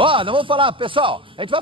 Ó, nós vamos falar, pessoal, a gente vai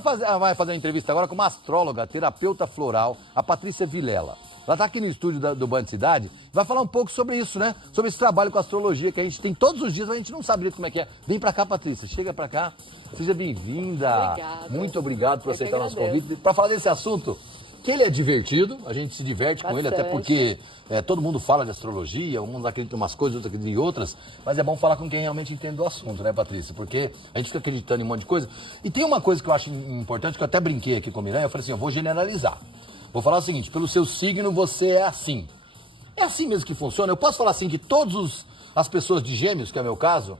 fazer uma entrevista agora com uma astróloga, terapeuta floral, a Patrícia Vilela. Ela está aqui no estúdio do Band Cidade, vai falar um pouco sobre isso, né? Sobre esse trabalho com a astrologia que a gente tem todos os dias, mas a gente não sabe direito como é que é. Vem pra cá, Patrícia, chega pra cá. Seja bem-vinda. Obrigada. Muito obrigado por aceitar o nosso convite. Para falar desse assunto, que ele é divertido, a gente se diverte com ele, até porque todo mundo fala de astrologia, uns acreditam em umas coisas, outros acreditam em outras, mas é bom falar com quem realmente entende do assunto, né, Patrícia? Porque a gente fica acreditando em um monte de coisa. E tem uma coisa que eu acho importante, que eu até brinquei aqui com a Miranha, eu falei assim, eu vou generalizar. Vou falar o seguinte, pelo seu signo você é assim. É assim mesmo que funciona? Eu posso falar assim de todas as pessoas de Gêmeos, que é o meu caso,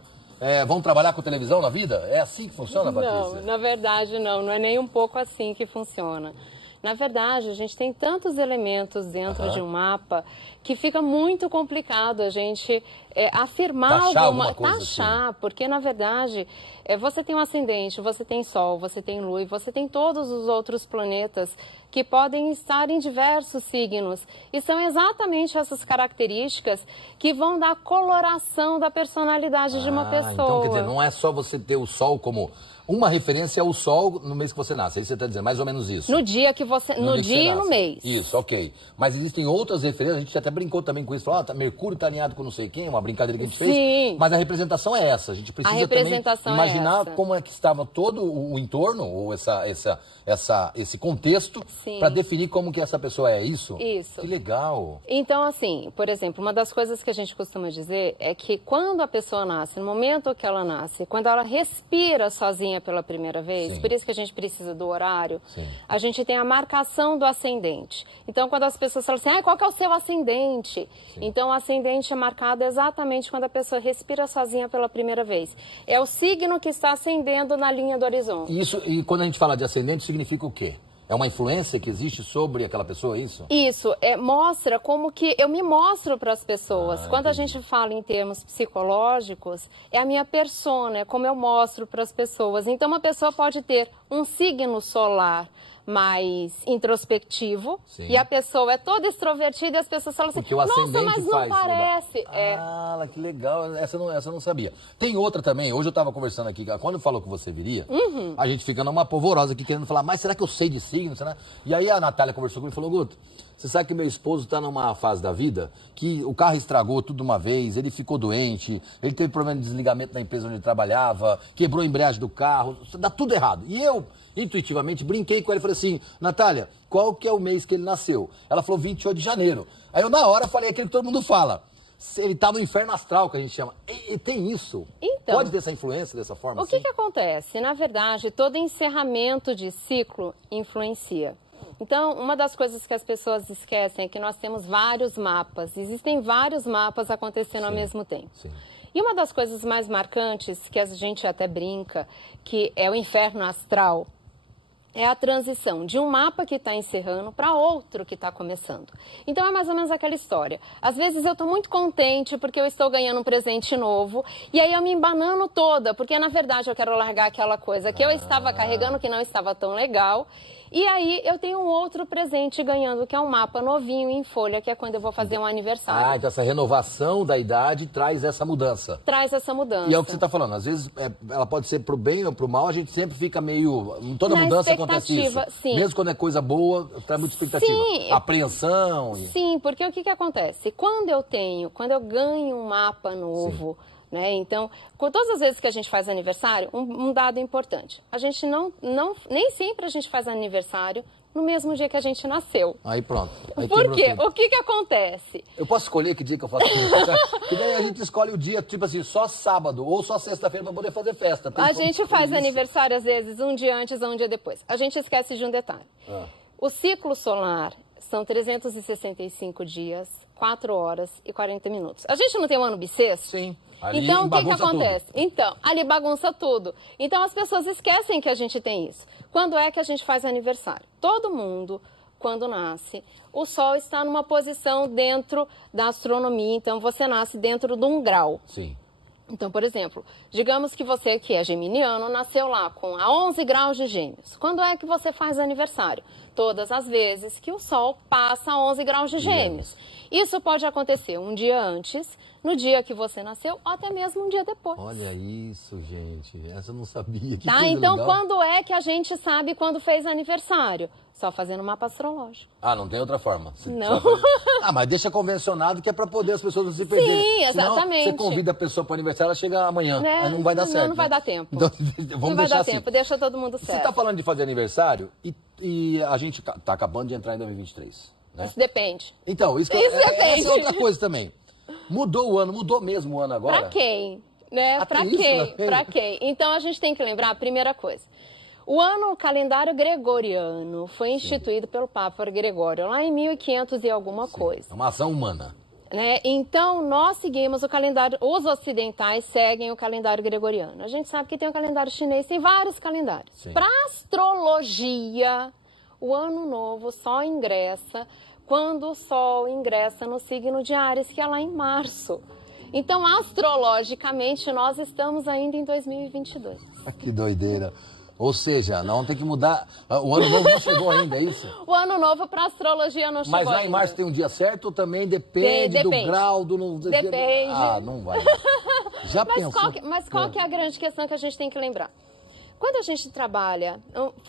vão trabalhar com televisão na vida? É assim que funciona, Patrícia? Não, na verdade não é nem um pouco assim que funciona. Na verdade, a gente tem tantos elementos dentro de um mapa que fica muito complicado a gente afirmar alguma coisa. Taxar, assim. Porque na verdade você tem um ascendente, você tem Sol, você tem Lua e você tem todos os outros planetas que podem estar em diversos signos. E são exatamente essas características que vão dar coloração da personalidade de uma pessoa. Então, quer dizer, não é só você ter o Sol como... Uma referência é o Sol no mês que você nasce, aí você está dizendo mais ou menos isso. No dia que você... No dia e no mês. Isso, ok. Mas existem outras referências, a gente até brincou também com isso, falou, Mercúrio está alinhado com não sei quem, uma brincadeira que a gente fez. Mas a representação é essa, a gente precisa também imaginar como é que estava todo o entorno, ou esse contexto, para definir como que essa pessoa é, isso? Isso. Que legal. Então, assim, por exemplo, uma das coisas que a gente costuma dizer é que quando a pessoa nasce, no momento que ela nasce, quando ela respira sozinha pela primeira vez, por isso que a gente precisa do horário, a gente tem a marcação do ascendente. Então, quando as pessoas falam assim, qual que é o seu ascendente? Então, o ascendente é marcado exatamente quando a pessoa respira sozinha pela primeira vez. É o signo que está ascendendo na linha do horizonte. Isso, e quando a gente fala de ascendente, significa o quê? É uma influência que existe sobre aquela pessoa, é isso? Isso, mostra como que eu me mostro para as pessoas. Quando a gente fala em termos psicológicos, é a minha persona, é como eu mostro para as pessoas. Então, uma pessoa pode ter um signo solar mais introspectivo e a pessoa é toda extrovertida e as pessoas falam assim, nossa, mas não parece. Que legal, essa eu não sabia. Tem outra também, hoje eu estava conversando aqui, quando falou que você viria, a gente fica numa polvorosa aqui querendo falar, mas será que eu sei de signo? E aí a Natália conversou comigo e falou, Guto, você sabe que meu esposo está numa fase da vida que o carro estragou tudo de uma vez, ele ficou doente, ele teve problema de desligamento na empresa onde ele trabalhava, quebrou a embreagem do carro, dá tudo errado. E eu, intuitivamente, brinquei com ele e falei assim, Natália, qual que é o mês que ele nasceu? Ela falou 28 de janeiro. Aí eu, na hora, falei aquilo que todo mundo fala. Ele tá no inferno astral, que a gente chama. E tem isso? Então, pode ter essa influência dessa forma? O que acontece? Na verdade, todo encerramento de ciclo influencia. Então, uma das coisas que as pessoas esquecem é que nós temos vários mapas. Existem vários mapas acontecendo ao mesmo tempo. E uma das coisas mais marcantes, que a gente até brinca, que é o inferno astral, é a transição de um mapa que está encerrando para outro que está começando. Então é mais ou menos aquela história. Às vezes eu estou muito contente porque eu estou ganhando um presente novo e aí eu me embanano toda, porque na verdade eu quero largar aquela coisa que eu estava carregando que não estava tão legal. E aí eu tenho um outro presente ganhando, que é um mapa novinho em folha, que é quando eu vou fazer um aniversário. Então essa renovação da idade traz essa mudança. Traz essa mudança. E é o que você está falando, às vezes ela pode ser pro bem ou pro mal, a gente sempre fica meio... Em toda mudança acontece isso. Mesmo quando é coisa boa, traz muita expectativa. Apreensão. Sim, porque o que acontece? Quando eu ganho um mapa novo... Então, com todas as vezes que a gente faz aniversário, um dado importante. A gente nem sempre a gente faz aniversário no mesmo dia que a gente nasceu. Aí pronto. Aí por quê? O que acontece? Eu posso escolher que dia que eu faço aniversário? Porque daí a gente escolhe o dia, tipo assim, só sábado ou só sexta-feira para poder fazer festa. A gente faz aniversário, às vezes, um dia antes ou um dia depois. A gente esquece de um detalhe. O ciclo solar são 365 dias, 4 horas e 40 minutos. A gente não tem um ano bissexto? Sim. Então, o que acontece? Então, ali bagunça tudo. Então, as pessoas esquecem que a gente tem isso. Quando é que a gente faz aniversário? Todo mundo, quando nasce, o Sol está numa posição dentro da astronomia. Então, você nasce dentro de um grau. Então, por exemplo, digamos que você que é geminiano nasceu lá a 11 graus de Gêmeos. Quando é que você faz aniversário? Todas as vezes que o Sol passa a 11 graus de Gêmeos. Isso pode acontecer um dia antes, no dia que você nasceu, ou até mesmo um dia depois. Olha isso, gente. Essa eu não sabia. Que tá? coisa Então, legal. quando é que a gente sabe quando fez aniversário? Só fazendo mapa astrológico. Ah, não tem outra forma? Não. Ah, mas deixa convencionado que é para poder as pessoas não se perderem. Sim, exatamente. Senão, você convida a pessoa para o aniversário, ela chega amanhã. Né? Aí não vai dar certo. Não vai dar tempo. Então, vamos não vai deixar dar assim. tempo, deixa todo mundo certo. Você está falando de fazer aniversário e a gente está acabando de entrar em 2023. Né? Isso depende. Então, isso depende. Essa é outra coisa também. Mudou o ano, mudou mesmo o ano agora? Pra quem? Né? Pra isso, quem? né? Pra quem? Então a gente tem que lembrar a primeira coisa. O calendário gregoriano foi instituído pelo Papa Gregório lá em 1500 e alguma coisa. É uma ação humana. Né? Então nós seguimos o calendário, os ocidentais seguem o calendário gregoriano. A gente sabe que tem o calendário chinês, tem vários calendários. Para astrologia, o ano novo só ingressa quando o Sol ingressa no signo de Áries, que é lá em março. Então, astrologicamente, nós estamos ainda em 2022. Que doideira. Ou seja, não tem que mudar. O ano novo não chegou ainda, é isso? O ano novo para astrologia não chegou Mas lá em ainda. março tem um dia certo ou também depende do grau do... Depende. Ah, não vai. Já pensou? Mas qual que é a grande questão que a gente tem que lembrar? Quando a gente trabalha...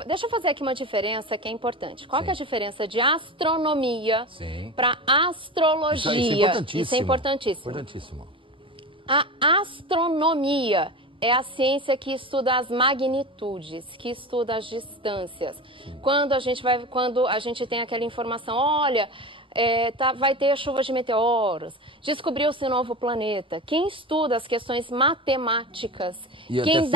Deixa eu fazer aqui uma diferença que é importante. Qual que é a diferença de astronomia para astrologia? Isso é importantíssimo. Isso é importantíssimo. Importantíssimo. A astronomia é a ciência que estuda as magnitudes, que estuda as distâncias. Quando a gente tem aquela informação, olha, vai ter chuva de meteoros, descobriu-se um novo planeta. Quem estuda as questões matemáticas, quem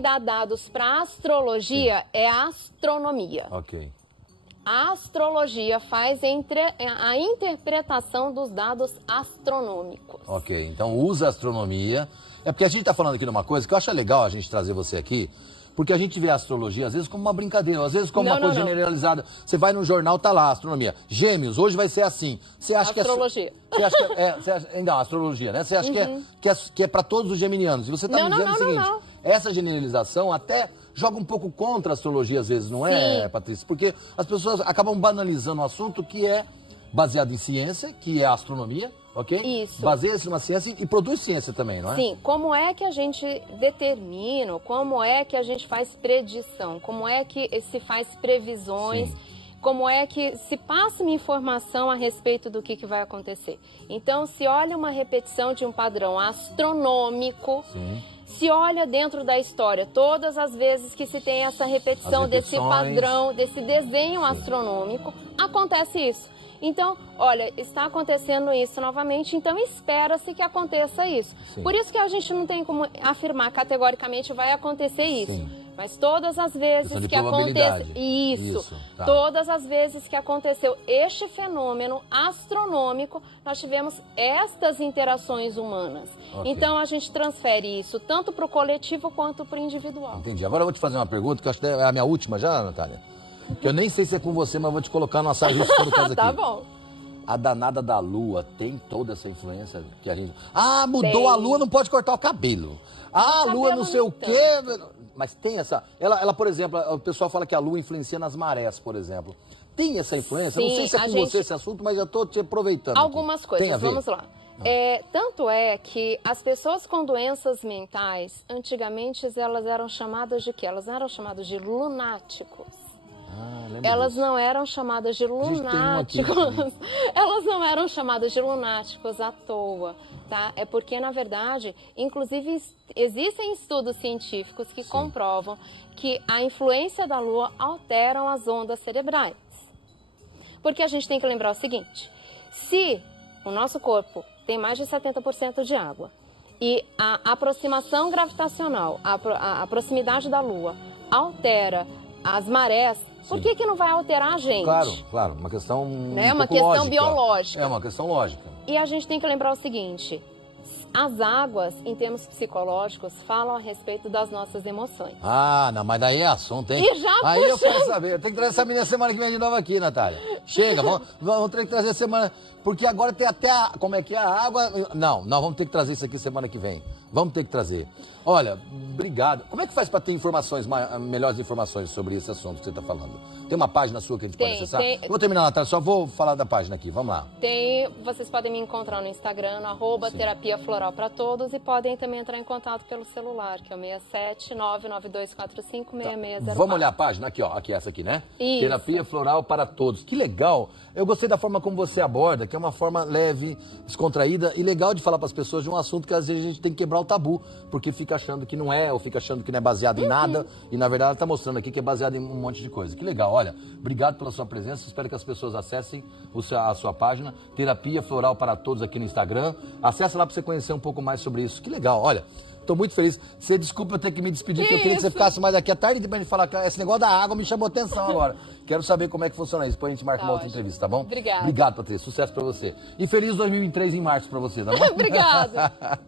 dá dados para a astrologia é a astronomia. Ok. A astrologia faz a interpretação dos dados astronômicos. Ok, então usa a astronomia. É porque a gente está falando aqui de uma coisa que eu acho legal a gente trazer você aqui, porque a gente vê a astrologia às vezes como uma brincadeira, às vezes como uma coisa generalizada. Você vai no jornal, tá lá, astronomia. Gêmeos, hoje vai ser assim. Você acha astrologia. Você acha que não, astrologia, né? Você acha que é para todos os geminianos. E você está me dizendo o seguinte, essa generalização até joga um pouco contra a astrologia às vezes, não é, Patrícia? Porque as pessoas acabam banalizando um assunto que é baseado em ciência, que é a astronomia, ok? Isso. Baseia-se numa ciência e produz ciência também, não é? Sim. Como é que a gente determina, como é que a gente faz predição, como é que se faz previsões, como é que se passa uma informação a respeito do que vai acontecer. Então, se olha uma repetição de um padrão astronômico... Se olha dentro da história, todas as vezes que se tem essa repetição desse padrão, desse desenho astronômico, acontece isso. Então, olha, está acontecendo isso novamente, então espera-se que aconteça isso. Por isso que a gente não tem como afirmar categoricamente vai acontecer isso. Mas todas as vezes que acontece todas as vezes que aconteceu este fenômeno astronômico, nós tivemos estas interações humanas. Então a gente transfere isso tanto para o coletivo quanto para o individual. Entendi. Agora eu vou te fazer uma pergunta, que eu acho que é a minha última já, Natália. Que eu nem sei se é com você, mas vou te colocar numa saia justa todo caso aqui. Tá bom. A danada da Lua tem toda essa influência que a gente... Ah, mudou a Lua, não pode cortar o cabelo. Ah, a Lua não sei o quê... Mas tem essa... Ela, por exemplo, o pessoal fala que a Lua influencia nas marés, por exemplo. Tem essa influência? Não sei se é com você esse assunto, mas eu estou te aproveitando. Algumas coisas, vamos lá. Tanto é que as pessoas com doenças mentais, antigamente elas eram chamadas de quê? Elas não eram chamadas de lunáticos. Elas não eram chamadas de lunáticos. Elas não eram chamadas de lunáticos à toa, tá? É porque, na verdade, inclusive, existem estudos científicos que comprovam que a influência da Lua alteram as ondas cerebrais. Porque a gente tem que lembrar o seguinte, se o nosso corpo tem mais de 70% de água e a aproximação gravitacional, a proximidade da Lua altera as marés, por que não vai alterar a gente? Claro, uma questão uma questão biológica. É uma questão lógica. E a gente tem que lembrar o seguinte, as águas, em termos psicológicos, falam a respeito das nossas emoções. Ah, não, mas daí é assunto, hein? E já aí eu puxando. quero saber. Eu tenho que trazer essa menina semana que vem de novo aqui, Natália. Chega, vamos ter que trazer semana... Porque agora tem até a... Como é que é a água? Não, nós vamos ter que trazer isso aqui semana que vem. Vamos ter que trazer. Olha, obrigado. Como é que faz para ter informações, melhores informações sobre esse assunto que você está falando? Tem uma página sua que a gente pode acessar? Eu vou terminar, Natália, só vou falar da página aqui. Vamos lá. Vocês podem me encontrar no Instagram, no @terapia floral para todos, e podem também entrar em contato pelo celular, que é o 67992456604. Vamos olhar a página? Aqui, ó. Aqui, essa aqui, né? Isso. Terapia Floral para Todos. Que legal. Eu gostei da forma como você aborda, que é uma forma leve, descontraída e legal de falar para as pessoas de um assunto que às vezes a gente tem que quebrar o tabu, porque fica achando que não é, ou fica achando que não é baseado em nada, e na verdade ela está mostrando aqui que é baseado em um monte de coisa. Que legal. Olha, obrigado pela sua presença. Espero que as pessoas acessem a sua página, Terapia Floral para Todos aqui no Instagram. Acesse lá para você conhecer um pouco mais sobre isso. Que legal. Olha, estou muito feliz. Você desculpa eu ter que me despedir, porque eu queria que você ficasse mais aqui à tarde para a gente falar. Esse negócio da água me chamou atenção agora. Quero saber como é que funciona isso. Depois a gente marca uma outra entrevista, tá bom? Obrigada. Obrigado, Patrícia. Sucesso para você. E feliz 2023 em março para você, tá bom? Obrigada.